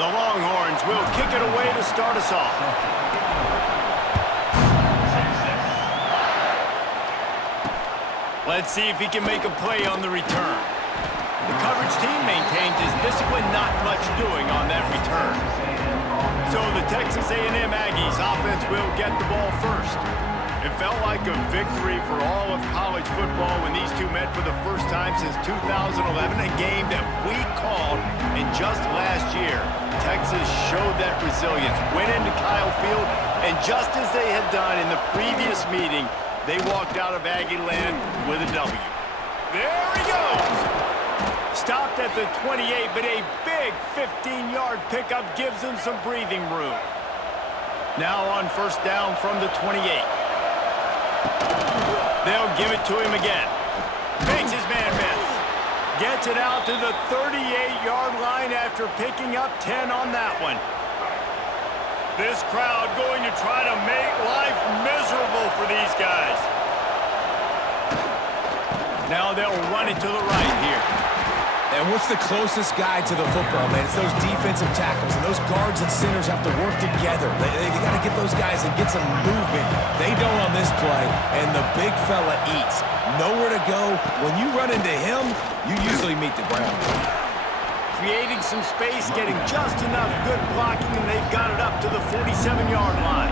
The Longhorns will kick it away to start us off. Let's see if he can make a play on the return. The coverage team maintains his discipline, not much doing on that return. So the Texas A&M Aggies offense will get the ball first. It felt like a victory for all of college football when these two met for the first time since 2011, a game that we called in just last year. Texas showed that resilience, went into Kyle Field, and just as they had done in the previous meeting, they walked out of Aggie land with a W. There he goes! Stopped at the 28, but a big 15-yard pickup gives them some breathing room. Now on first down from the 28. They'll give it to him again. Makes his man miss. Gets it out to the 38-yard line after picking up 10 on that one. This crowd going to try to make life miserable for these guys. Now they'll run it to the right here. And what's the closest guy to the football, man? It's those defensive tackles, and those guards and centers have to work together. They got to get those guys and get some movement. They don't on this play, and the big fella eats. Nowhere to go. When you run into him, you usually meet the ground. Creating some space, getting just enough good blocking, and they've got it up to the 47-yard line.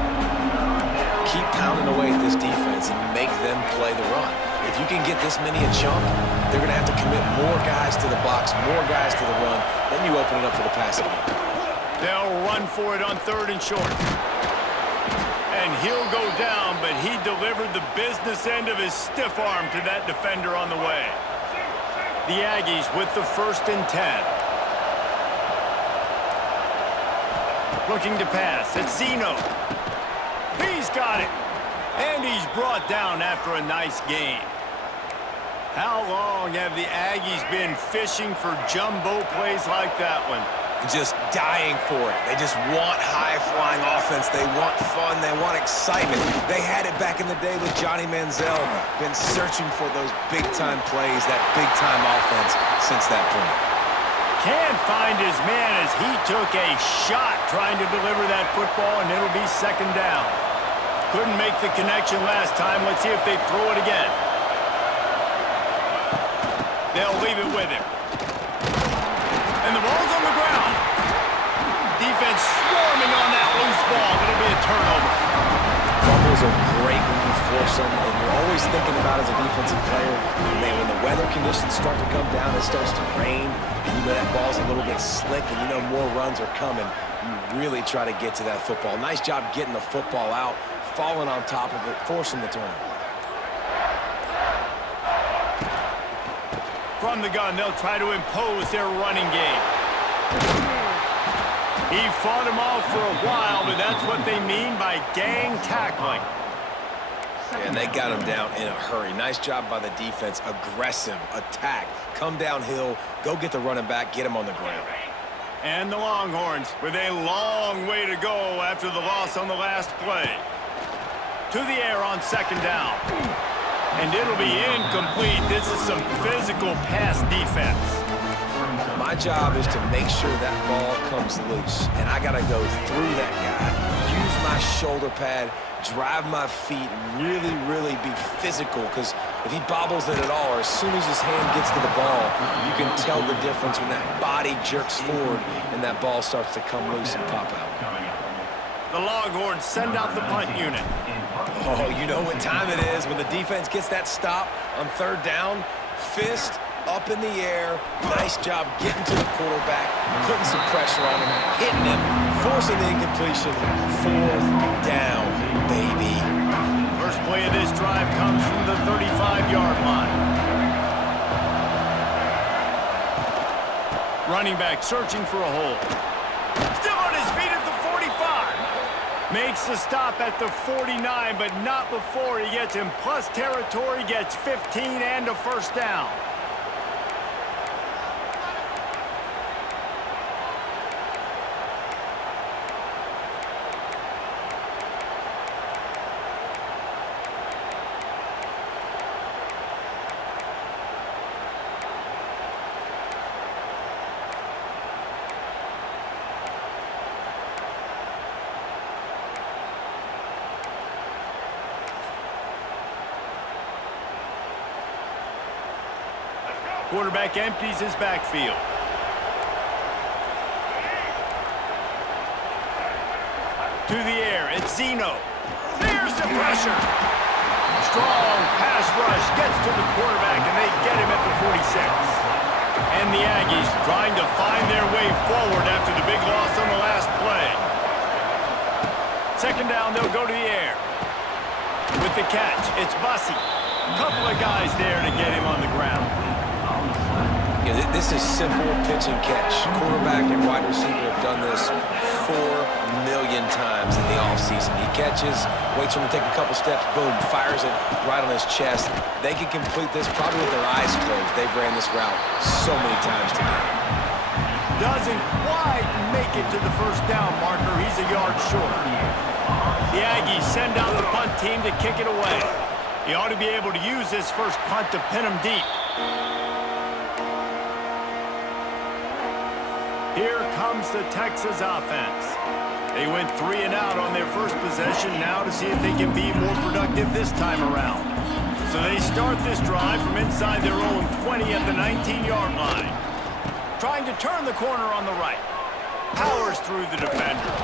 Keep pounding away at this defense and make them play the run. If you can get this many a chunk, they're going to have to commit more guys to the box, more guys to the run. Then you open it up for the passing game. They'll run for it on third and short. And he'll go down, but he delivered the business end of his stiff arm to that defender on the way. The Aggies with the 1st and 10. Looking to pass. It's Zeno. He's got it. And he's brought down after a nice gain. How long have the Aggies been fishing for jumbo plays like that one? Just dying for it. They just want high-flying offense. They want fun. They want excitement. They had it back in the day with Johnny Manziel. Been searching for those big-time plays, that big-time offense since that point. Can't find his man as he took a shot trying to deliver that football, and it'll be 2nd down. Couldn't make the connection last time. Let's see if they throw it again. They'll leave it with him. And the ball's on the ground. Defense swarming on that loose ball. It'll be a turnover. Fumbles are great when you force them, and you're always thinking about as a defensive player, man, when the weather conditions start to come down, it starts to rain, and you know that ball's a little bit slick, and you know more runs are coming. You really try to get to that football. Nice job getting the football out, falling on top of it, forcing the turnover. From the gun, they'll try to impose their running game. He fought him off for a while, but that's what they mean by gang tackling. And they got him down in a hurry. Nice job by the defense. Aggressive attack. Come downhill, go get the running back, get him on the ground. And the Longhorns with a long way to go after the loss on the last play. To the air on 2nd down. And it'll be incomplete. This is some physical pass defense. My job is to make sure that ball comes loose. And I got to go through that guy, use my shoulder pad, drive my feet, really, really be physical. Because if he bobbles it at all, or as soon as his hand gets to the ball, you can tell the difference when that body jerks forward and that ball starts to come loose and pop out. The Longhorns send out the punt unit. Oh, you know what time it is when the defense gets that stop on 3rd down. Fist up in the air. Nice job getting to the quarterback, putting some pressure on him, hitting him, forcing the incompletion. 4th down, baby. First play of this drive comes from the 35-yard line. Running back searching for a hole. Still on his feet at the 45. Makes the stop at the 49, but not before he gets in plus territory, gets 15 and a 1st down. Quarterback empties his backfield. To the air, it's Zeno. There's the pressure. Strong pass rush gets to the quarterback, and they get him at the 46. And the Aggies trying to find their way forward after the big loss on the last play. Second down, they'll go to the air. With the catch, it's Bussey. A couple of guys there to get him on the ground. Yeah, this is simple pitch and catch. Quarterback and wide receiver have done this 4 million times in the offseason. He catches, waits for him to take a couple steps, boom, fires it right on his chest. They can complete this probably with their eyes closed. They've ran this route so many times today. Doesn't quite make it to the first down marker. He's a yard short. The Aggies send out the punt team to kick it away. He ought to be able to use this first punt to pin him deep. Here comes the Texas offense. They went 3 and out on their first possession, now to see if they can be more productive this time around. So they start this drive from inside their own 20 at the 19-yard line. Trying to turn the corner on the right. Powers through the defender.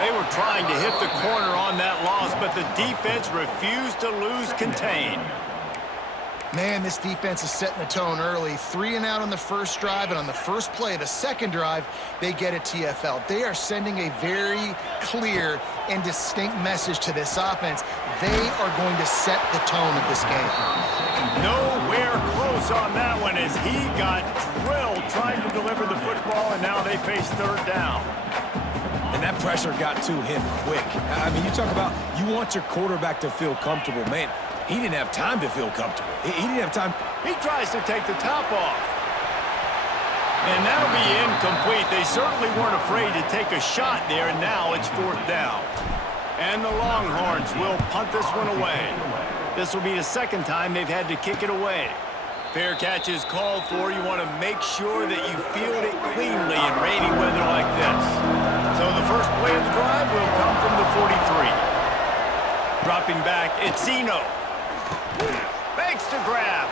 They were trying to hit the corner on that loss, but the defense refused to lose contain. Man, this defense is setting the tone early. 3 and out on the first drive, and on the first play of the second drive, they get a TFL. They are sending a very clear and distinct message to this offense. They are going to set the tone of this game. Nowhere close on that one as he got drilled trying to deliver the football, and now they face third down. And that pressure got to him quick. I mean, you talk about you want your quarterback to feel comfortable. Man, he didn't have time to feel comfortable. He didn't have time. He tries to take the top off. And that'll be incomplete. They certainly weren't afraid to take a shot there, and now it's fourth down. And the Longhorns will punt this one away. This will be the second time they've had to kick it away. Fair catch is called for. You want to make sure that you field it cleanly in rainy weather like this. So the first play of the drive will come from the 43. Dropping back, it's Zeno. Makes the grab.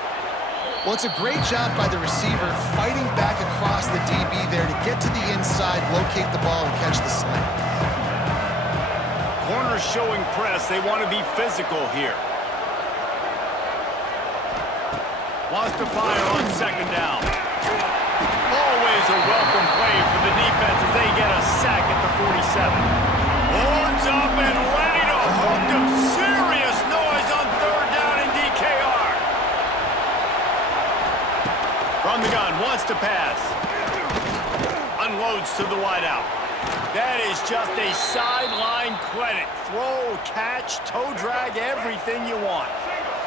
Well, it's a great job by the receiver fighting back across the DB there to get to the inside, locate the ball, and catch the slant. Corners showing press. They want to be physical here. Wants to fire on second down. Always a welcome play for the defense as they get a sack at the 47. Horns up and ready to hook them. Serious noise on third down in DKR. From the gun, wants to pass. Unloads to the wideout. That is just a sideline credit. Throw, catch, toe drag, everything you want.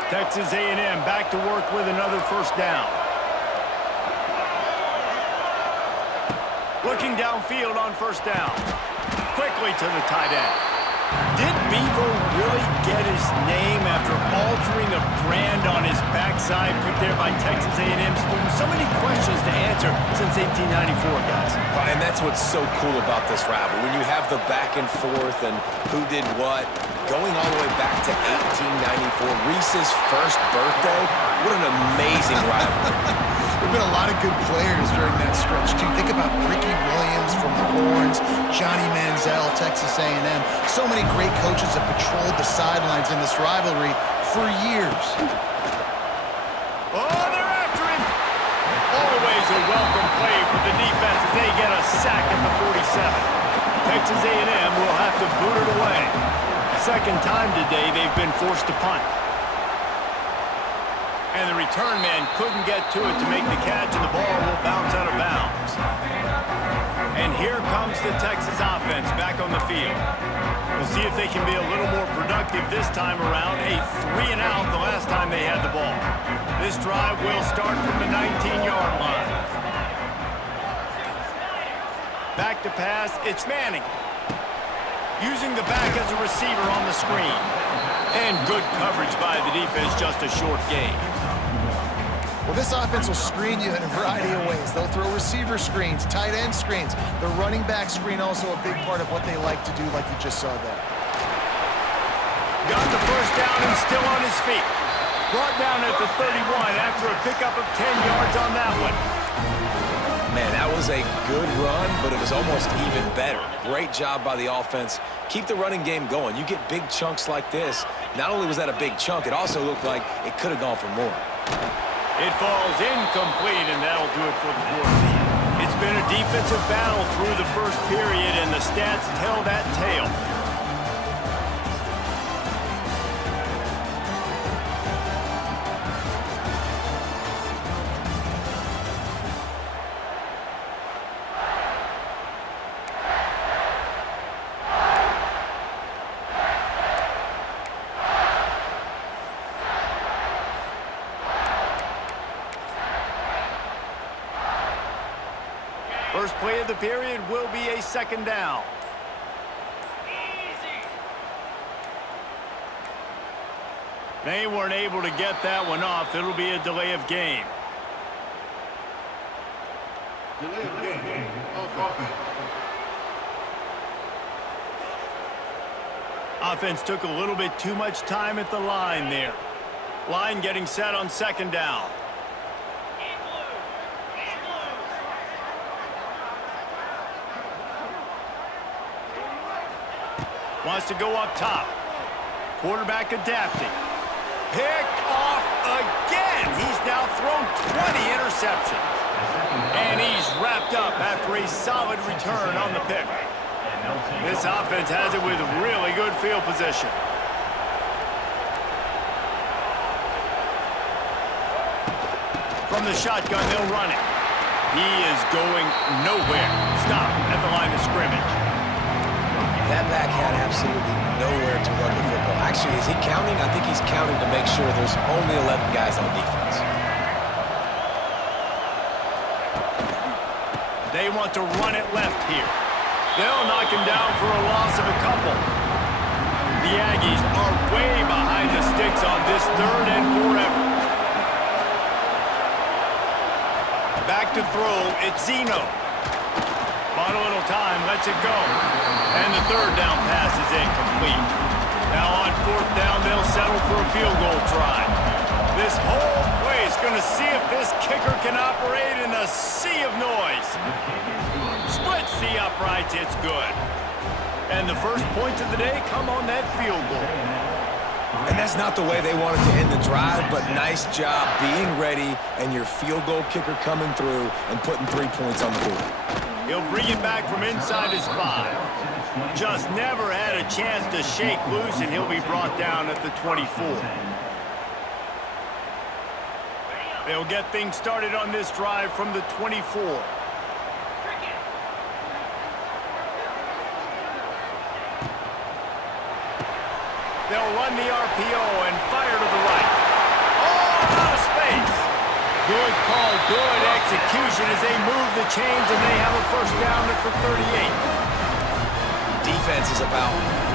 Texas A&M back to work with another first down. Looking downfield on first down. Quickly to the tight end. Did Bevo really get his name after altering a brand on his backside put there by Texas A&M students? So many questions to answer since 1894, guys. And that's what's so cool about this rivalry. When you have the back and forth and who did what, going all the way back to 1894, Reese's first birthday, what an amazing rivalry. There have been a lot of good players during that stretch, too. Think about Ricky Williams from the Horns, Johnny Manziel, Texas A&M. So many great coaches have patrolled the sidelines in this rivalry for years. Oh, they're after him. Always a welcome play for the defense as they get a sack at the 47. Texas A&M will have to boot it away. Second time today they've been forced to punt. And the return man couldn't get to it to make the catch, and the ball will bounce out of bounds. And here comes the Texas offense back on the field. We'll see if they can be a little more productive this time around. A 3 and out the last time they had the ball. This drive will start from the 19-yard line. Back to pass, it's Manning. Using the back as a receiver on the screen. And good coverage by the defense, just a short gain. Well, this offense will screen you in a variety of ways. They'll throw receiver screens, tight end screens. The running back screen also a big part of what they like to do, like you just saw there. Got the first down and still on his feet. Brought down at the 31 after a pickup of 10 yards on that one. Man, that was a good run, but it was almost even better. Great job by the offense. Keep the running game going. You get big chunks like this. Not only was that a big chunk, it also looked like it could have gone for more. It falls incomplete, and that'll do it for the quarter. It's been a defensive battle through the first period, and the stats tell that tale. First play of the period will be a second down. They weren't able to get that one off. It'll be a delay of game. Delay of game. Offense. Offense took a little bit too much time at the line there. Line getting set on second down. Wants to go up top. Quarterback adapting. Picked off again. He's now thrown 20 interceptions. And he's wrapped up after a solid return on the pick. This offense has it with really good field position. From the shotgun, they'll run it. He is going nowhere. Stop at the line of scrimmage. That back had absolutely nowhere to run the football. Actually, is he counting? I think he's counting to make sure there's only 11 guys on defense. They want to run it left here. They'll knock him down for a loss of a couple. The Aggies are way behind the sticks on this third and forever. Back to throw, it's Zeno. Bought a little time, lets it go. And the third down pass is incomplete. Now on fourth down, they'll settle for a field goal try. This whole play is going to see if this kicker can operate in a sea of noise. Splits the uprights, it's good. And the first points of the day come on that field goal. And that's not the way they wanted to end the drive, but nice job being ready and your field goal kicker coming through and putting 3 points on the board. He'll bring it back from inside his 5. Just never had a chance to shake loose, and he'll be brought down at the 24. They'll get things started on this drive from the 24. They'll run the RPO and fire to the right. Oh, out of space. Good call, good execution as they move the chains, and they have a first down at the 38. Defense is about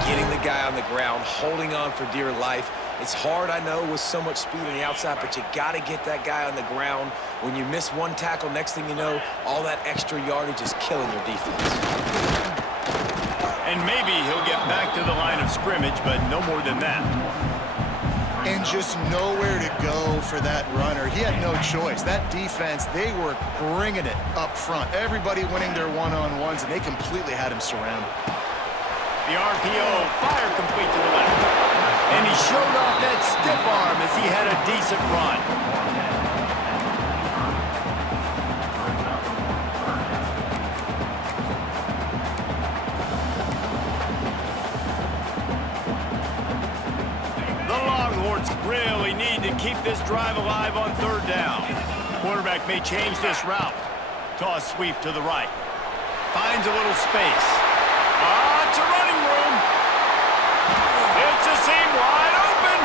getting the guy on the ground, holding on for dear life. It's hard, I know, with so much speed on the outside, but you got to get that guy on the ground. When you miss one tackle, next thing you know, all that extra yardage is killing your defense. And maybe he'll get back to the line of scrimmage, but no more than that. And just nowhere to go for that runner. He had no choice. That defense, they were bringing it up front. Everybody winning their one-on-ones, and they completely had him surrounded. The RPO, fire complete to the left. And he showed off that stiff arm as he had a decent run. The Longhorns really need to keep this drive alive on third down. Quarterback may change this route. Toss sweep to the right. Finds a little space. It's a running room. It's a seam wide open.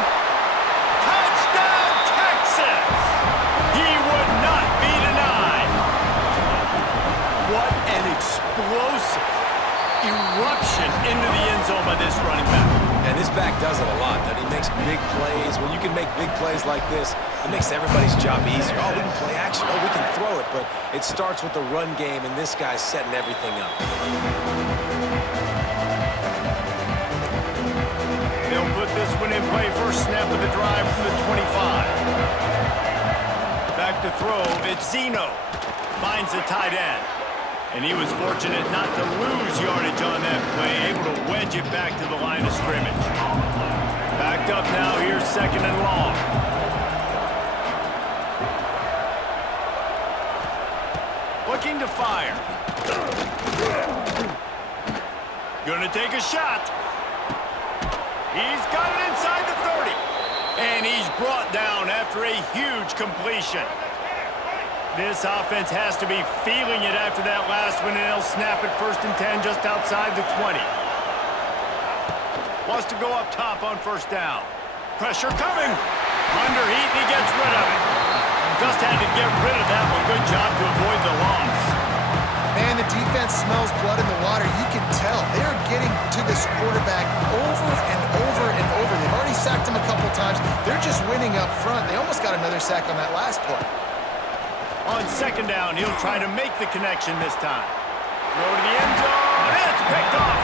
Touchdown, Texas. He would not be denied. What an explosive eruption into the end zone by this running back. And this back does it a lot, doesn't he? Makes big plays. When you can make big plays like this, it makes everybody's job easier. Oh, we can play action. Oh, we can throw it. But it starts with the run game, and this guy's setting everything up. They'll put this one in play. First snap of the drive from the 25. Back to throw, it's Zeno. Finds the tight end. And he was fortunate not to lose yardage on that play, able to wedge it back to the line of scrimmage. Backed up now, here's second and long. Looking to fire. Gonna take a shot. He's got it inside the 30. And he's brought down after a huge completion. This offense has to be feeling it after that last one, and they'll snap it 1st and 10 just outside the 20. Wants to go up top on 1st down. Pressure coming. Under heat, and he gets rid of it. Just had to get rid of that one. Good job to avoid the loss. Man, the defense smells blood in the water. You can tell. They're getting to this quarterback over and over and over. They've already sacked him a couple times. They're just winning up front. They almost got another sack on that last play. On 2nd down, he'll try to make the connection this time. Throw to the end zone. It's picked off.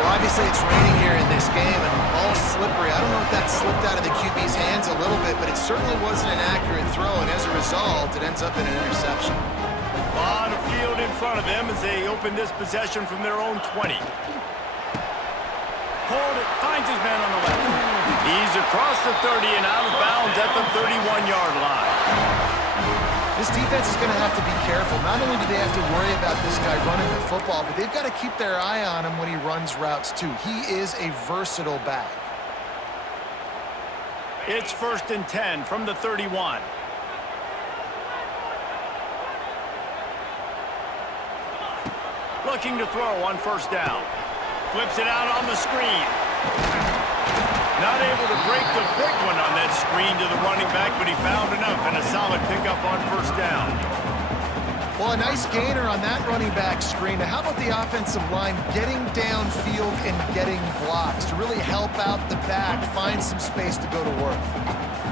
Well, obviously it's raining here in this game, and the ball's slippery. I don't know if that slipped out of the QB's hands a little bit, but it certainly wasn't an accurate throw, and as a result, it ends up in an interception. A lot of field in front of them as they open this possession from their own 20. Hold it, finds his man on the left. He's across the 30 and out of bounds at the 31-yard line. This defense is going to have to be careful. Not only do they have to worry about this guy running the football, but they've got to keep their eye on him when he runs routes too. He is a versatile back. It's 1st and 10 from the 31. Looking to throw on 1st down. Flips it out on the screen. Not able to break the big one on that screen to the running back, but he found enough and a solid pickup on 1st down. Well, a nice gainer on that running back screen. Now, how about the offensive line getting downfield and getting blocks to really help out the back, find some space to go to work?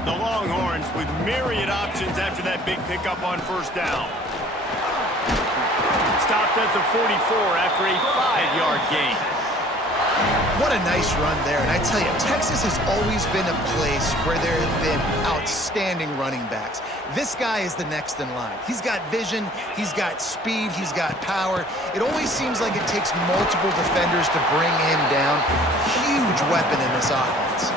The Longhorns with myriad options after that big pickup on 1st down. Stopped at the 44 after a 5-yard gain. What a nice run there. And I tell you, Texas has always been a place where there have been outstanding running backs. This guy is the next in line. He's got vision, he's got speed, he's got power. It always seems like it takes multiple defenders to bring him down. Huge weapon in this offense.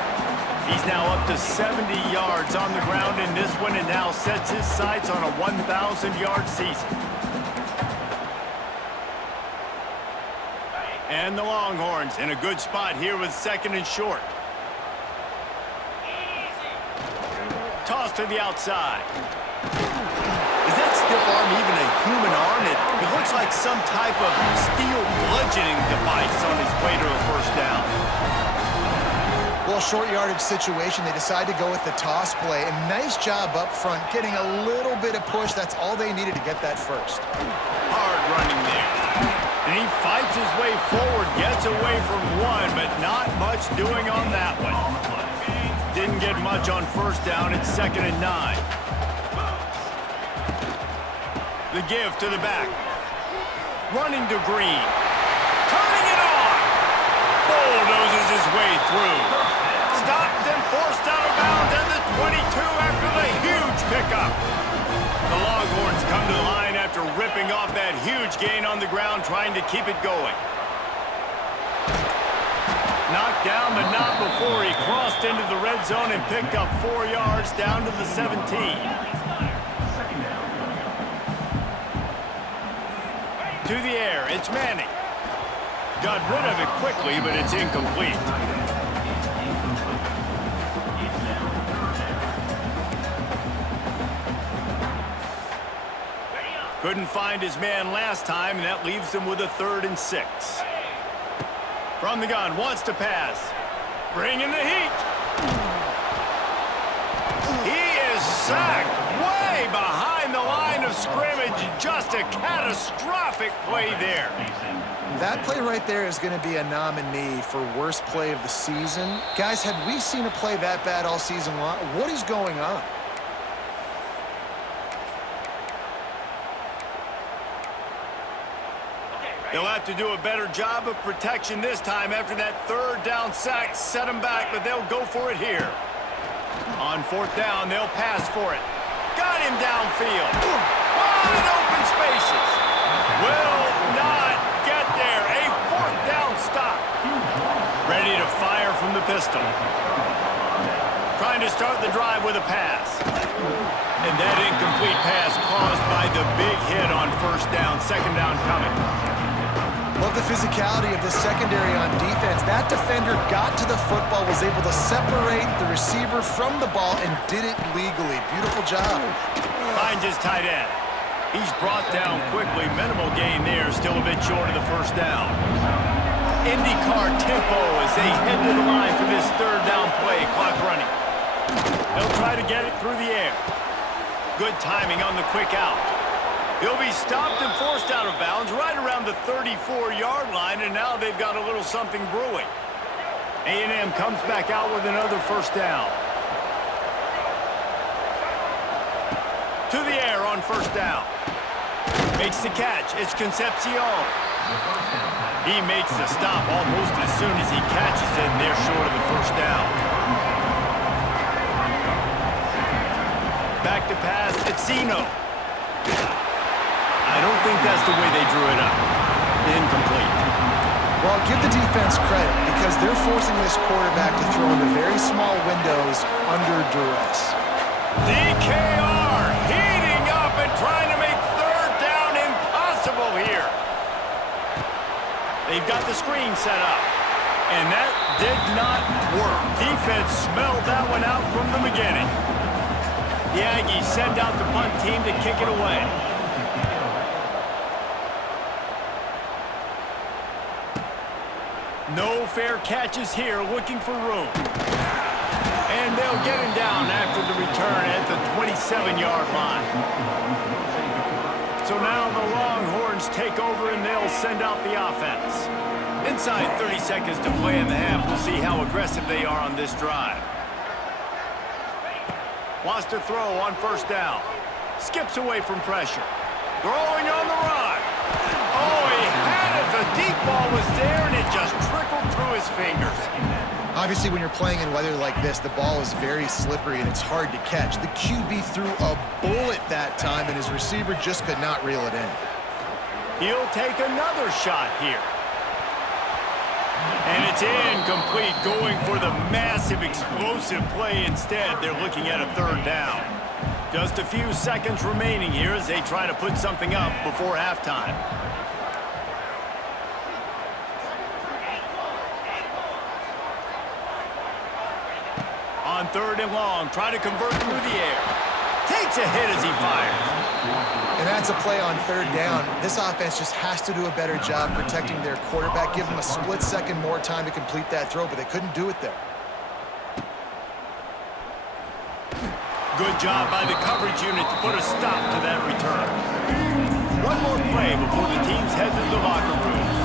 He's now up to 70 yards on the ground in this one and now sets his sights on a 1,000-yard season. And the Longhorns in a good spot here with 2nd and short. Toss to the outside. Is that stiff arm even a human arm? It looks like some type of steel bludgeoning device on his way to a 1st down. Well, short yardage situation, they decide to go with the toss play. And nice job up front, getting a little bit of push. That's all they needed to get that first. Hard running there. And he fights his way forward, gets away from one, but not much doing on that one. Didn't get much on 1st down. It's 2nd and 9. The give to the back. Running to Green. Turning it on. Bulldozes his way through. Stopped and forced out of bounds at the 22 after the huge pickup. The Longhorns come to the line after ripping off that huge gain on the ground, trying to keep it going. Knocked down, but not before he crossed into the red zone and picked up 4 yards down to the 17. To the air, it's Manning. Got rid of it quickly, but it's incomplete. Couldn't find his man last time, and that leaves him with a 3rd and 6. From the gun, wants to pass. Bringing the heat. He is sacked way behind the line of scrimmage. Just a catastrophic play there. That play right there is going to be a nominee for worst play of the season. Guys, have we seen a play that bad all season long? What is going on? They'll have to do a better job of protection this time after that third down sack set them back, but they'll go for it here. On fourth down, they'll pass for it. Got him downfield. Wide open spaces. Will not get there. A fourth down stop. Ready to fire from the pistol. Trying to start the drive with a pass. And that incomplete pass caused by the big hit on first down. Second down coming. Love the physicality of this secondary on defense. That defender got to the football, was able to separate the receiver from the ball, and did it legally. Beautiful job. Finds his tight end. He's brought down quickly. Minimal gain there. Still a bit short of the first down. IndyCar tempo as they head to the line for this third down play. Clock running. They'll try to get it through the air. Good timing on the quick out. He'll be stopped and forced out of bounds right around the 34-yard line, and now they've got a little something brewing. A&M comes back out with another first down. To the air on first down. Makes the catch. It's Concepcion. He makes the stop almost as soon as he catches it, and they're short of the first down. Back to pass. It's Zeno. I don't think that's the way they drew it up. Incomplete. Well, give the defense credit because they're forcing this quarterback to throw into very small windows under duress. DKR heating up and trying to make third down impossible here. They've got the screen set up, and that did not work. Defense smelled that one out from the beginning. The Aggies send out the punt team to kick it away. No fair catches here, looking for room. And they'll get him down after the return at the 27-yard line. So now the Longhorns take over and they'll send out the offense. Inside 30 seconds to play in the half. We'll see how aggressive they are on this drive. Wants to throw on first down. Skips away from pressure. Throwing on the run. Oh, he had it. The deep ball was there, and it just trickled through his fingers. Obviously, when you're playing in weather like this, the ball is very slippery and it's hard to catch. The QB threw a bullet that time, and his receiver just could not reel it in. He'll take another shot here. And it's incomplete, going for the massive explosive play instead. They're looking at a third down. Just a few seconds remaining here as they try to put something up before halftime. On third and long, try to convert through the air. Takes a hit as he fires. And that's a play on third down. This offense just has to do a better job protecting their quarterback. Give them a split second more time to complete that throw, but they couldn't do it there. Good job by the coverage unit to put a stop to that return. One more play before the teams head to the locker rooms.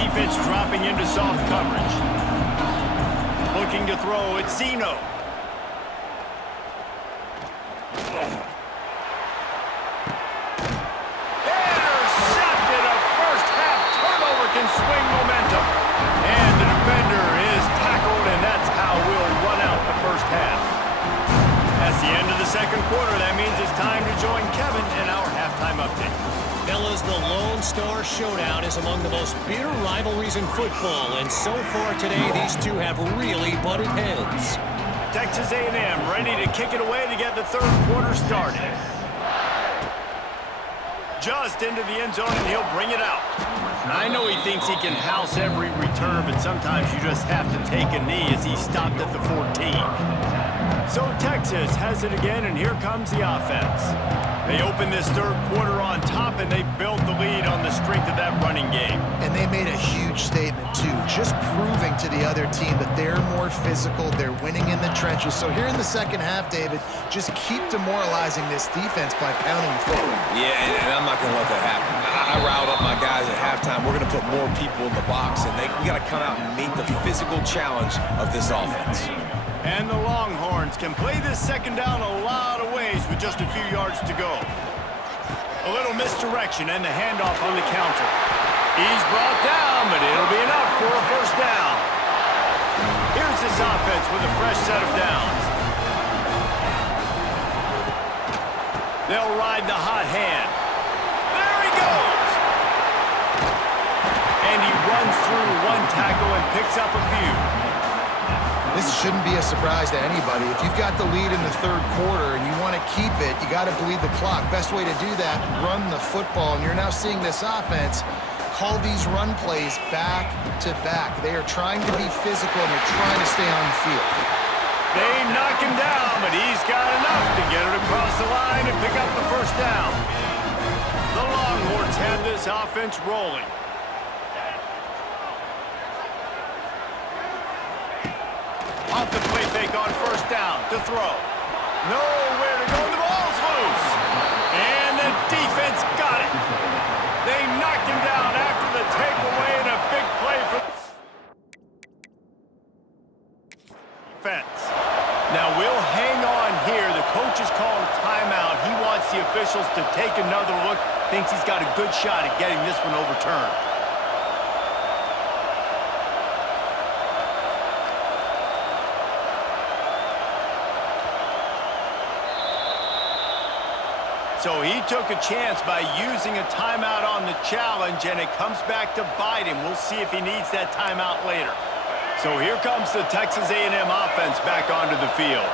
Defense dropping into soft coverage. Looking to throw, it's Zeno. Intercepted. A first-half turnover can swing momentum. And the defender is tackled, and that's how we'll run out the first half. That's the end of the second quarter. That means it's time to join Kevin in our halftime update. Fellas, the Lone Star Showdown is among the most bitter rivalries in football, and so far today, these two have really butted heads. Texas A&M ready to kick it away to get the third quarter started. Just into the end zone, and he'll bring it out. I know he thinks he can house every return, but sometimes you just have to take a knee as he stopped at the 14. So Texas has it again, and here comes the offense. They open this third quarter on top, and they built the lead on the strength of that running game. And they made a huge statement, too, just proving to the other team that they're more physical, they're winning in the trenches. So here in the second half, David, just keep demoralizing this defense by pounding the football. Yeah, and I'm not going to let that happen. I riled up my guys at halftime. We're going to put more people in the box, and we got to come out and meet the physical challenge of this offense. And the Longhorns can play this second down a lot of ways with just a few yards to go. A little misdirection and the handoff on the counter. He's brought down, but it'll be enough for a first down. Here's this offense with a fresh set of downs. They'll ride the hot hand. There he goes! And he runs through one tackle and picks up a few. This shouldn't be a surprise to anybody. If you've got the lead in the third quarter and you want to keep it, you got to bleed the clock. Best way to do that, run the football. And you're now seeing this offense call these run plays back to back. They are trying to be physical and they're trying to stay on the field. They knock him down, but he's got enough to get it across the line and pick up the first down. The Longhorns have this offense rolling. Off the play fake on first down to throw. Nowhere to go. The ball's loose. And the defense got it. They knocked him down after the takeaway and a big play for defense. Now we'll hang on here. The coach is calling a timeout. He wants the officials to take another look. Thinks he's got a good shot at getting this one overturned. So he took a chance by using a timeout on the challenge, and it comes back to bite him. We'll see if he needs that timeout later. So here comes the Texas A&M offense back onto the field.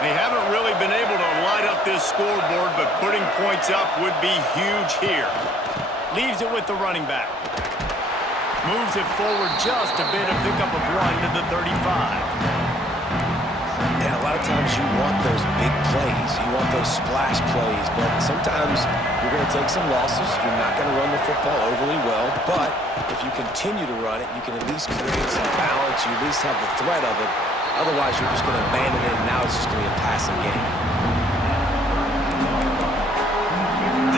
They haven't really been able to light up this scoreboard, but putting points up would be huge here. Leaves it with the running back. Moves it forward just a bit to pick up a run to the 35. And a lot of times you want those big plays. You want those splash plays. But sometimes you're going to take some losses. You're not going to run the football overly well. But if you continue to run it, you can at least create some balance. You at least have the threat of it. Otherwise, you're just going to abandon it, and now it's just going to be a passing game.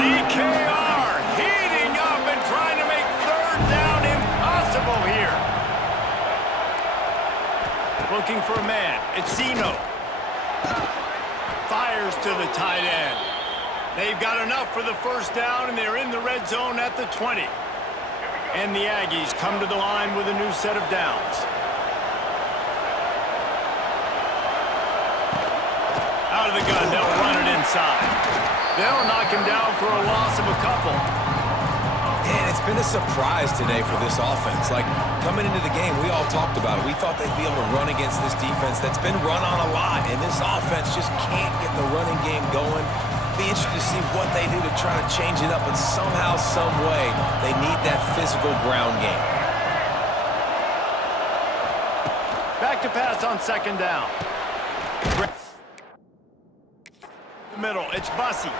DKR heating up and trying to make third down impossible here. Looking for a man. It's Zeno. Fires to the tight end. They've got enough for the first down, and they're in the red zone at the 20. And the Aggies come to the line with a new set of downs. Out of the gun, they'll run it inside. They'll knock him down for a loss of a couple. And it's been a surprise today for this offense. Like, coming into the game, we all talked about it. We thought they'd be able to run against this defense that's been run on a lot, and this offense just can't get the running game going. Be interested to see what they do to try to change it up, but somehow, some way, they need that physical ground game. Back to pass on second down. The middle, it's Bussey.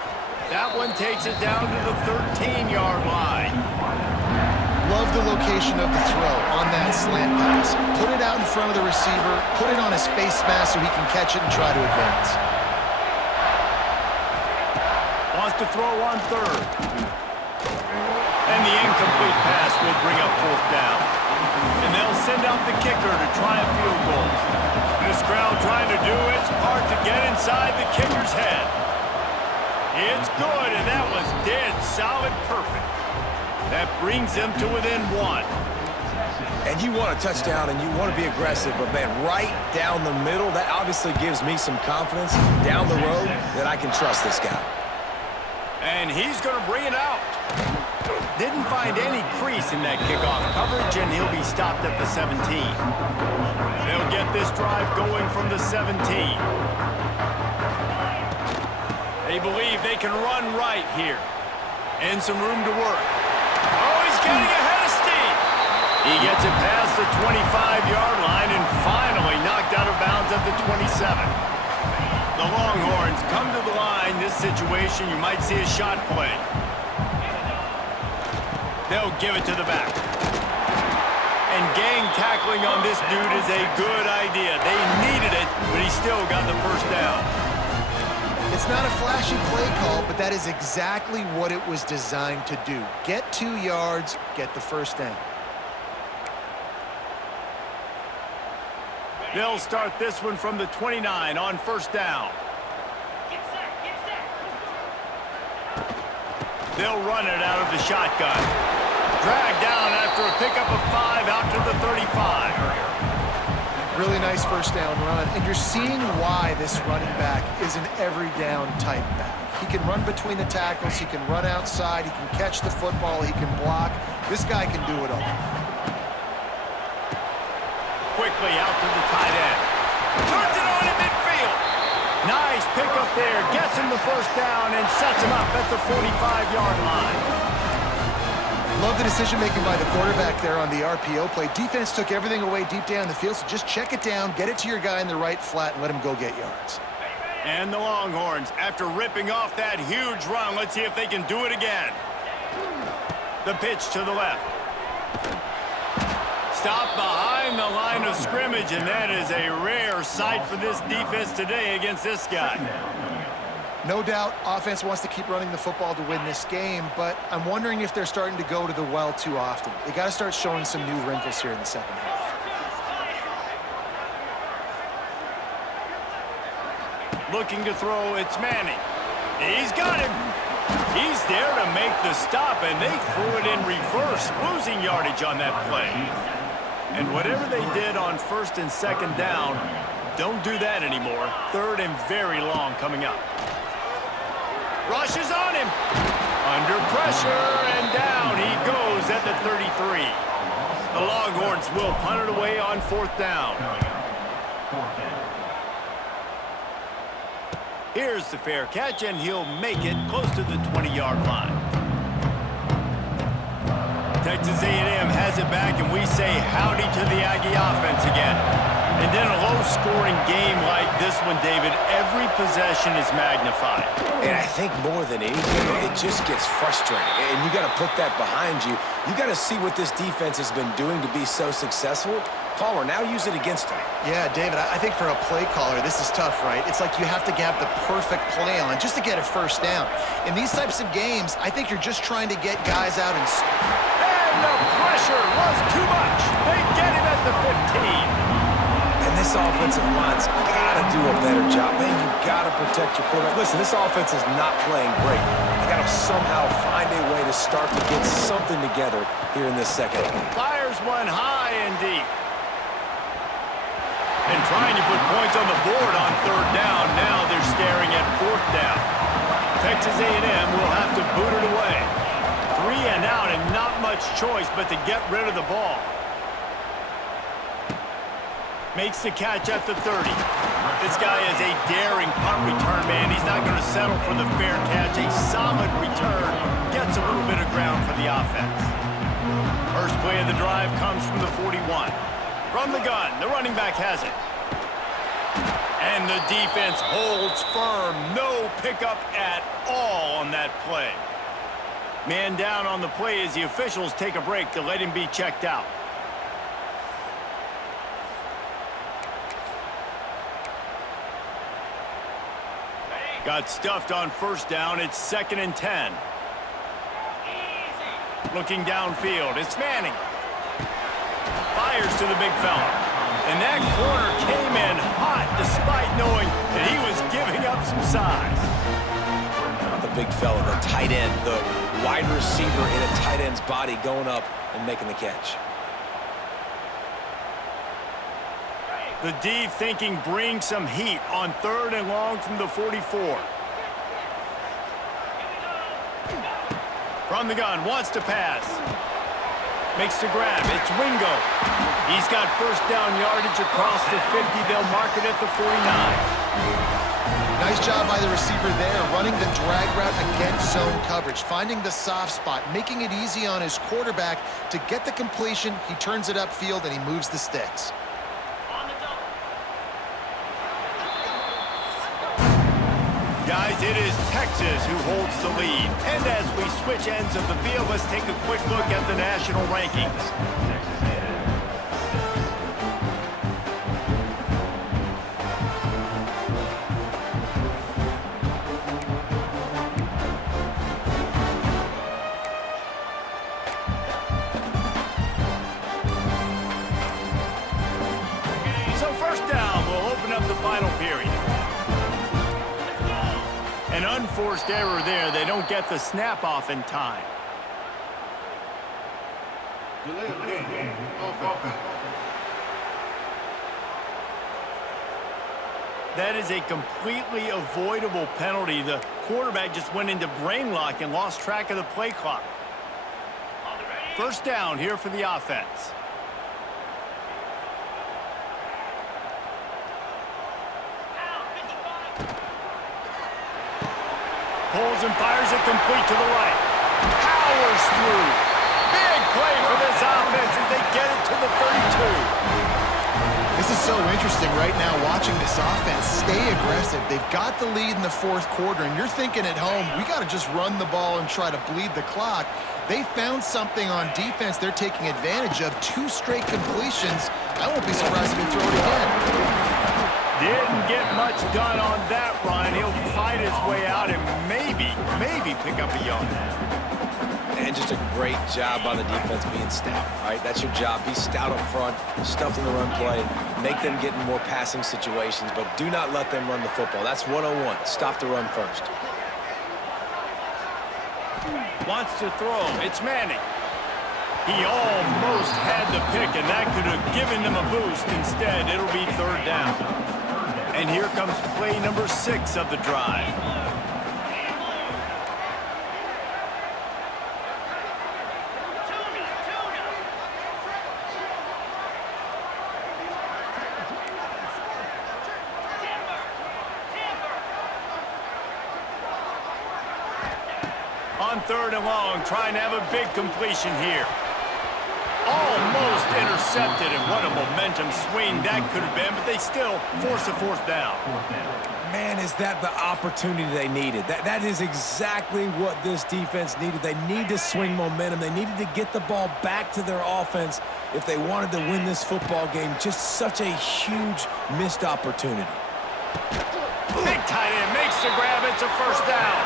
That one takes it down to the 13-yard line. Love the location of the throw on that slant pass. Put it out in front of the receiver, put it on his face mask so he can catch it and try to advance. Wants to throw on third. And the incomplete pass will bring up fourth down. And they'll send out the kicker to try a field goal. This crowd trying to do its part to get inside the kicker's head. It's good, and that was dead solid perfect. That brings them to within one. And you want a touchdown, and you want to be aggressive, but, man, right down the middle, that obviously gives me some confidence down the road that I can trust this guy. And he's going to bring it out. Didn't find any crease in that kickoff coverage, and he'll be stopped at the 17. They'll get this drive going from the 17. They believe they can run right here. And some room to work. Oh, he's getting ahead of steam. He gets it past the 25-yard line and finally knocked out of bounds at the 27. The Longhorns come to the line. This situation, you might see a shot play. They'll give it to the back. And gang tackling on this dude is a good idea. They needed it, but he still got the first down. It's not a flashy play call, but that is exactly what it was designed to do. Get 2 yards, get the first down. They'll start this one from the 29 on first down. They'll run it out of the shotgun. dragged down after a pickup of 5 out to the 35. Really nice first down run, and you're seeing why this running back is an every down type back. He can run between the tackles, he can run outside, he can catch the football, he can block. This guy can do it all. Quickly out to the tight end. Turns it on in midfield. Nice pickup there. Gets him the first down and sets him up at the 45-yard line. Love the decision-making by the quarterback there on the RPO play. Defense took everything away deep down the field, so just check it down, get it to your guy in the right flat, and let him go get yards. And the Longhorns, after ripping off that huge run, let's see if they can do it again. The pitch to the left. Stop behind the line of scrimmage, and that is a rare sight for this defense today against this guy. No doubt, offense wants to keep running the football to win this game, but I'm wondering if they're starting to go to the well too often. They got to start showing some new wrinkles here in the second half. Looking to throw, it's Manning. He's got him. He's there to make the stop, and they threw it in reverse, losing yardage on that play. And whatever they did on first and second down, don't do that anymore. Third and very long coming up. Rushes on him. Under pressure, and down he goes at the 33. The Longhorns will punt it away on fourth down. Here's the fair catch, and he'll make it close to the 20-yard line. Texas A&M has it back, and we say howdy to the Aggie offense again. And in a low-scoring game like this one, David, every possession is magnified. And I think more than anything, it just gets frustrating. And you got to put that behind you. You got to see what this defense has been doing to be so successful. Palmer, now use it against him. Yeah, David, I think for a play caller, this is tough, right? It's like you have to have the perfect play on just to get a first down. In these types of games, I think you're just trying to get guys out and the pressure was too much. They get him at the 15. And this offensive line's got to do a better job. Man, you got to protect your quarterback. Listen, this offense is not playing great. They got to somehow find a way to start to get something together here in this second half. Fires one high and deep. And trying to put points on the board on third down. Now they're staring at fourth down. Texas A&M will have to boot it away. 3 and out, and not much choice but to get rid of the ball. Makes the catch at the 30. This guy is a daring punt return man. He's not going to settle for the fair catch. A solid return gets a little bit of ground for the offense. First play of the drive comes from the 41. From the gun, the running back has it. And the defense holds firm. No pickup at all on that play. Man down on the play as the officials take a break to let him be checked out. Got stuffed on first down. It's 2nd and 10. Looking downfield, it's Manning. Fires to the big fella. And that corner came in hot despite knowing that he was giving up some size. Not the big fella, the tight end, the wide receiver in a tight end's body going up and making the catch. The D thinking bring some heat on 3rd and long from the 44. From the gun, wants to pass. Makes the grab, it's Wingo. He's got first down yardage across the 50. They'll mark it at the 49. Nice job by the receiver there, running the drag route against zone coverage, finding the soft spot, making it easy on his quarterback to get the completion. He turns it upfield and he moves the sticks. Guys, it is Texas who holds the lead. And as we switch ends of the field, let's take a quick look at the national rankings. So first down, we'll open up the final period. An unforced error there. They don't get the snap off in time. Delay of game. Offense. That is a completely avoidable penalty. The quarterback just went into brain lock and lost track of the play clock. First down here for the offense. Pulls and fires it complete to the right. Powers through. Big play for this offense as they get it to the 32. This is so interesting right now watching this offense stay aggressive. They've got the lead in the fourth quarter, and you're thinking at home, we got to just run the ball and try to bleed the clock. They found something on defense they're taking advantage of. 2 straight completions. I won't be surprised if they throw it again. Didn't get much done on that run. He'll fight his way out and maybe pick up a yard. And just a great job by the defense being stout, all right? That's your job. Be stout up front, stuff in the run play, make them get in more passing situations, but do not let them run the football. That's 101. Stop the run first. Wants to throw. It's Manning. He almost had the pick, and that could have given them a boost. Instead, it'll be third down. And here comes play number 6 of the drive. On third and long, trying to have a big completion here. Almost intercepted, and what a momentum swing that could have been, but they still force a fourth down. Man, is that the opportunity they needed. That is exactly what this defense needed. They need to swing momentum. They needed to get the ball back to their offense if they wanted to win this football game. Just such a huge missed opportunity. Big tight end makes the grab. It's a first down.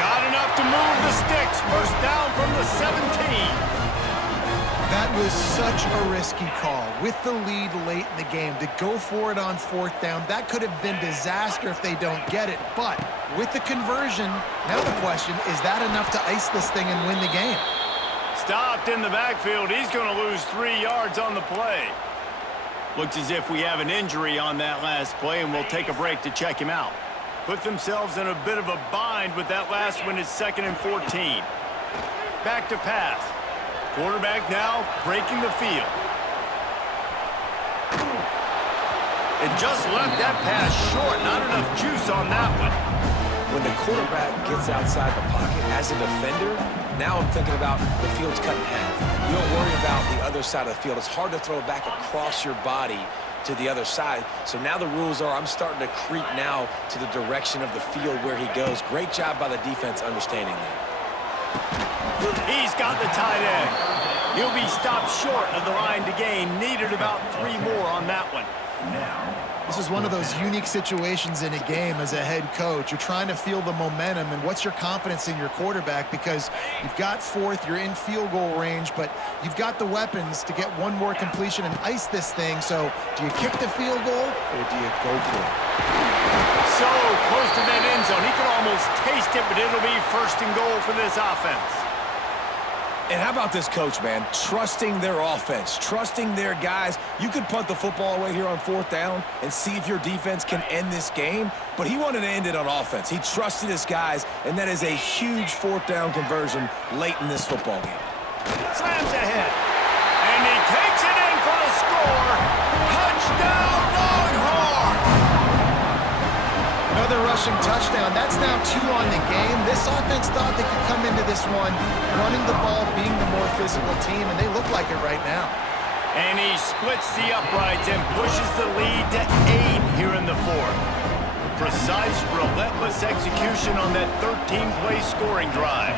Got enough to move the sticks. First down from the 17. That was such a risky call. With the lead late in the game, to go for it on fourth down, that could have been disaster if they don't get it. But with the conversion, now the question, is that enough to ice this thing and win the game? Stopped in the backfield. He's going to lose 3 yards on the play. Looks as if we have an injury on that last play, and we'll take a break to check him out. Put themselves in a bit of a bind with that last one. It's 2nd and 14. Back to pass. Quarterback now breaking the field. It just left that pass short. Not enough juice on that one. When the quarterback gets outside the pocket as a defender, now I'm thinking about the field's cut in half. You don't worry about the other side of the field. It's hard to throw back across your body to the other side. So now the rules are I'm starting to creep now to the direction of the field where he goes. Great job by the defense understanding that. He's got the tight end. He'll be stopped short of the line to gain. Needed about 3 more on that one. This is one of those unique situations in a game as a head coach. You're trying to feel the momentum, and what's your confidence in your quarterback? Because you've got fourth, you're in field goal range, but you've got the weapons to get one more completion and ice this thing. So do you kick the field goal, or do you go for it? So close to that end zone. He could almost taste it, but it'll be 1st and goal for this offense. And how about this coach, man? Trusting their offense, trusting their guys. You could punt the football away here on 4th down and see if your defense can end this game, but he wanted to end it on offense. He trusted his guys, and that is a huge 4th down conversion late in this football game. Slams ahead, and he takes it in for the score. Touchdown, Longhorns! Another rushing touchdown. That's now 2 on the game. This offense thought they could come into this one running the ball, being the more physical team, and they look like it right now. And he splits the uprights and pushes the lead to 8 here in the 4th. Precise, relentless execution on that 13-play scoring drive.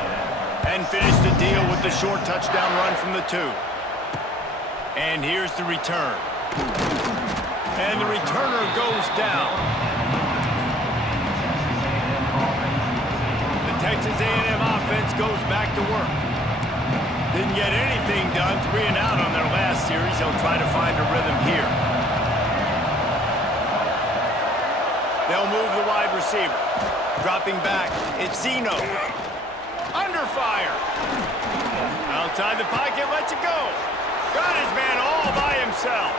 And finished the deal with the short touchdown run from the 2. And here's the return. And the returner goes down. Texas A&M offense goes back to work. Didn't get anything done, 3 and out on their last series. They'll try to find a rhythm here. They'll move the wide receiver. Dropping back, it's Zeno. Under fire. Now Outside the pocket, lets it go. Got his man all by himself.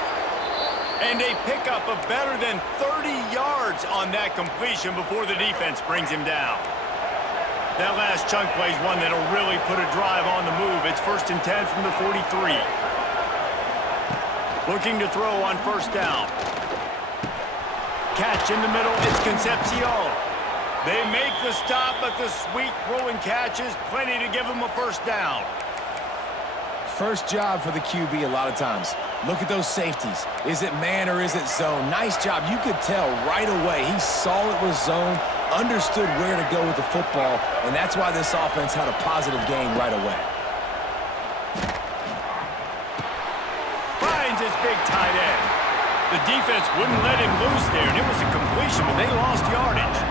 And a pickup of better than 30 yards on that completion before the defense brings him down. That last chunk play is one that'll really put a drive on the move. It's 1st and 10 from the 43. Looking to throw on 1st down. Catch in the middle, it's Concepcion. They make the stop, but the sweet throwing catch is plenty to give them a 1st down. First job for the QB a lot of times. Look at those safeties. Is it man or is it zone? Nice job. You could tell right away he saw it was zone, understood where to go with the football, and that's why this offense had a positive game right away. Finds his big tight end. The defense wouldn't let him loose there, and it was a completion, but they lost yardage.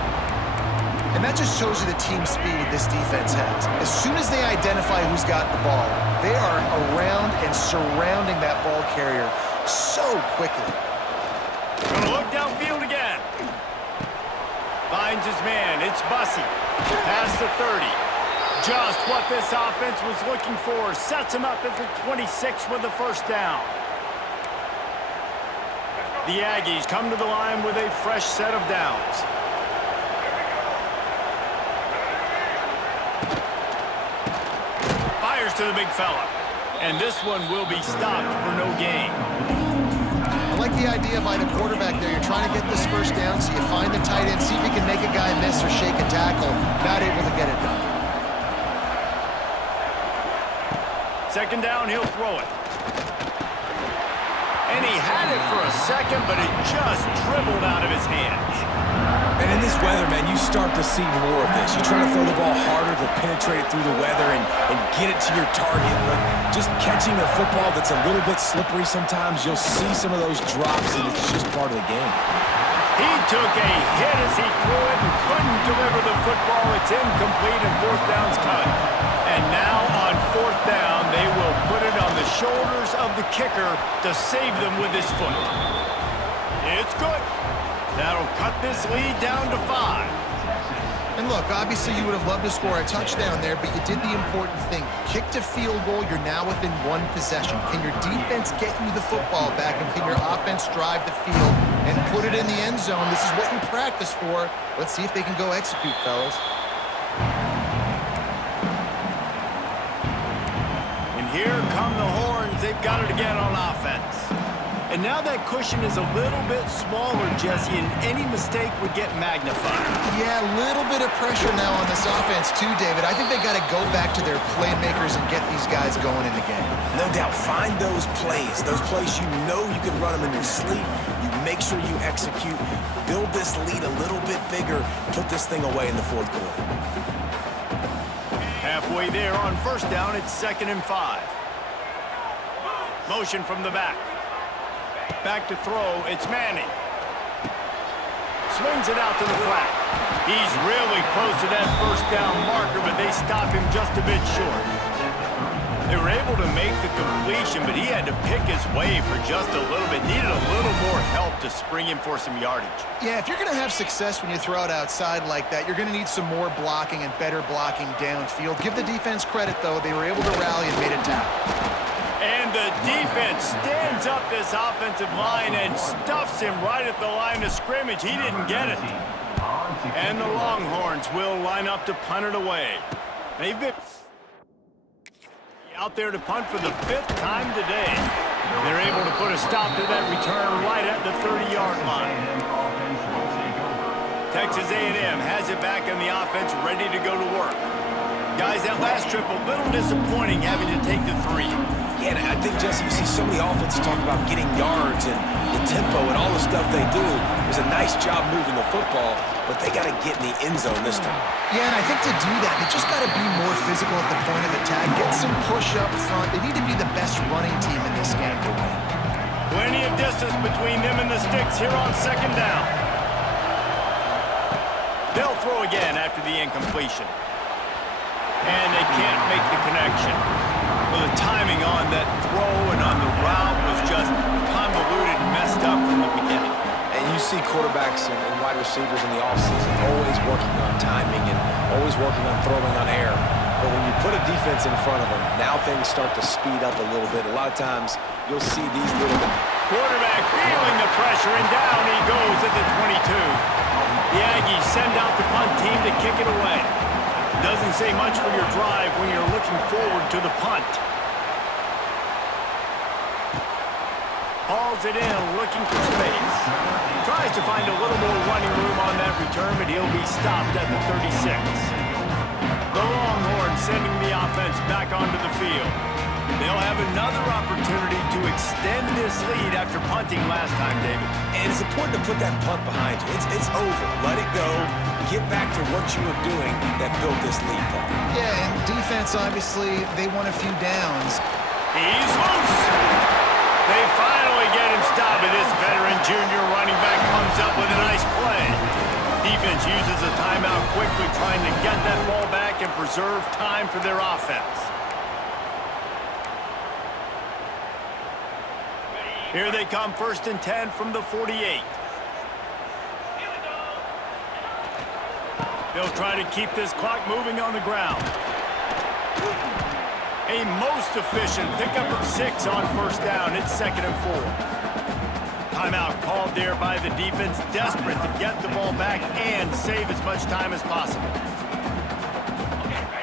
And that just shows you the team speed this defense has. As soon as they identify who's got the ball, they are around and surrounding that ball carrier so quickly. Gonna look downfield again. Finds his man. It's Bussey. Past the 30. Just what this offense was looking for. Sets him up at the 26 with the 1st down. The Aggies come to the line with a fresh set of downs. Fires to the big fella. And this one will be stopped for no gain. I like the idea by the quarterback there. You're trying to get this 1st down, so you find the tight end, see if you can make a guy miss or shake a tackle. Not able to get it done. 2nd down, he'll throw it. And he had it for a second, but it just dribbled out of his hands. And in this weather, man, you start to see more of this. You try to throw the ball harder to penetrate it through the weather and get it to your target, but just catching a football that's a little bit slippery sometimes, you'll see some of those drops, and it's just part of the game. He took a hit as he threw it and couldn't deliver the football. It's incomplete and 4th down's cut. And now on 4th down, they will put it on the shoulders of the kicker to save them with his foot. It's good. That'll cut this lead down to 5. And look, obviously you would have loved to score a touchdown there, but you did the important thing. Kicked a field goal, you're now within 1 possession. Can your defense get you the football back, and can your offense drive the field and put it in the end zone? This is what you practice for. Let's see if they can go execute, fellas. And here come the horns. They've got it again on offense. And now that cushion is a little bit smaller, Jesse, and any mistake would get magnified. Yeah, a little bit of pressure now on this offense too, David. I think they got to go back to their playmakers and get these guys going in the game. No doubt, find those plays you know you can run them in your sleep. You make sure you execute, build this lead a little bit bigger, put this thing away in the 4th quarter. Halfway there on 1st down, it's 2nd and 5. Motion from the back. Back to throw, it's Manning. Swings it out to the flat. He's really close to that 1st down marker, but they stop him just a bit short. They were able to make the completion, but he had to pick his way for just a little bit. Needed a little more help to spring him for some yardage. Yeah, if you're going to have success when you throw it outside like that, you're going to need some more blocking and better blocking downfield. Give the defense credit, though. They were able to rally and made a tackle. And the defense stands up this offensive line and stuffs him right at the line of scrimmage. He didn't get it. And the Longhorns will line up to punt it away. They've been out there to punt for the 5th time today. They're able to put a stop to that return right at the 30-yard line. Texas A&M has it back in the offense, ready to go to work. Guys, that last trip a little disappointing having to take the 3. Yeah, and I think, Jesse, you see so many offenses talk about getting yards and the tempo and all the stuff they do. It was a nice job moving the football, but they got to get in the end zone this time. Yeah, and I think to do that, they just got to be more physical at the point of attack, get some push up front. They need to be the best running team in this game to win. Plenty of distance between them and the sticks here on 2nd down. They'll throw again after the incompletion. And they can't make the connection. Well, the timing on that throw and on the route was just convoluted and messed up from the beginning. And you see quarterbacks and wide receivers in the offseason always working on timing and always working on throwing on air. But when you put a defense in front of them, now things start to speed up a little bit. A lot of times, you'll see these little... Quarterback feeling the pressure, and down he goes at the 22. The Aggies send out the punt team to kick it away. Doesn't say much for your drive when you're looking forward to the punt. Hauls it in, looking for space. Tries to find a little more running room on that return, but he'll be stopped at the 36. The Longhorns sending the offense back onto the field. They'll have another opportunity to extend this lead after punting last time, David. And it's important to put that punt behind you. It's over. Let it go. Get back to what you were doing that built this lead, Paul. Yeah, and defense, obviously, they won a few downs. He's loose. They finally get him stopped, and this veteran junior running back comes up with a nice play. Defense uses a timeout quickly, trying to get that ball back and preserve time for their offense. Here they come, 1st and 10 from the 48. They'll try to keep this clock moving on the ground. A most efficient pickup of 6 on 1st down. It's 2nd and 4. Timeout called there by the defense, desperate to get the ball back and save as much time as possible.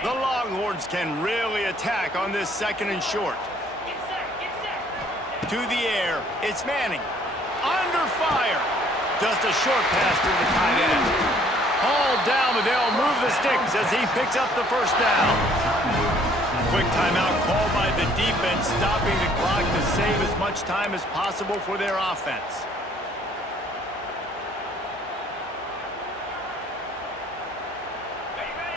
The Longhorns can really attack on this 2nd and short. To the air, it's Manning. Under fire. Just a short pass to the tight end. Hauled down, but they'll move the sticks as he picks up the 1st down. Quick timeout called by the defense, stopping the clock to save as much time as possible for their offense.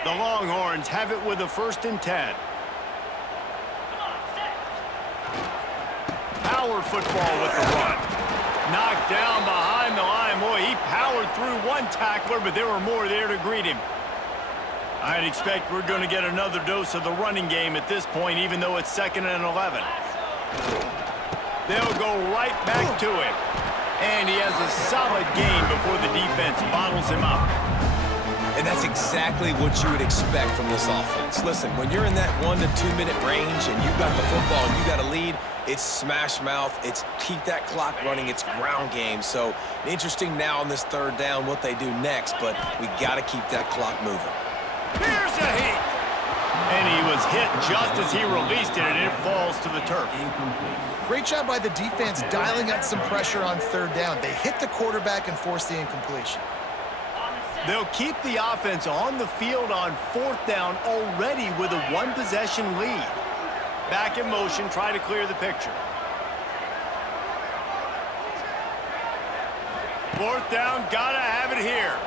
The Longhorns have it with a 1st and 10. Power football with the run. Knocked down behind the line. Boy, he powered through one tackler, but there were more there to greet him. I'd expect we're going to get another dose of the running game at this point, even though it's 2nd and 11. They'll go right back to him. And he has a solid gain before the defense bottles him up. And that's exactly what you would expect from this offense. Listen, when you're in that 1 to 2 minute range and you've got the football and you got a lead, it's smash mouth, it's keep that clock running, it's ground game. So interesting now on this 3rd down what they do next, but we got to keep that clock moving. Here's a hit. And he was hit just as he released it, and it falls to the turf. Great job by the defense dialing up some pressure on 3rd down. They hit the quarterback and forced the incompletion. They'll keep the offense on the field on 4th down already with a 1-possession lead. Back in motion, try to clear the picture. 4th down, gotta have it here.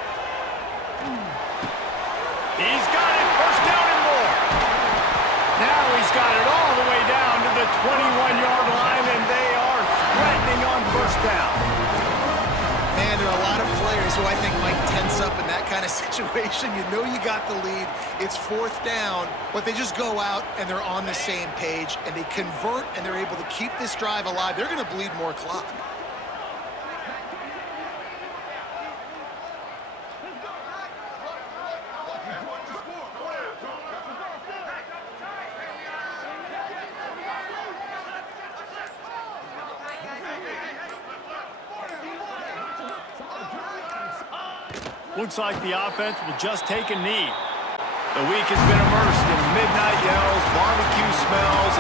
He's got it, 1st down and more. Now he's got it all the way down to the 21-yard line, and they are threatening on 1st down. Man, there are a lot of players who I think might tense up in that kind of situation. You know you got the lead. It's 4th down, but they just go out and they're on the same page, and they convert, and they're able to keep this drive alive. They're going to bleed more clock. Looks like the offense will just take a knee. The week has been immersed in midnight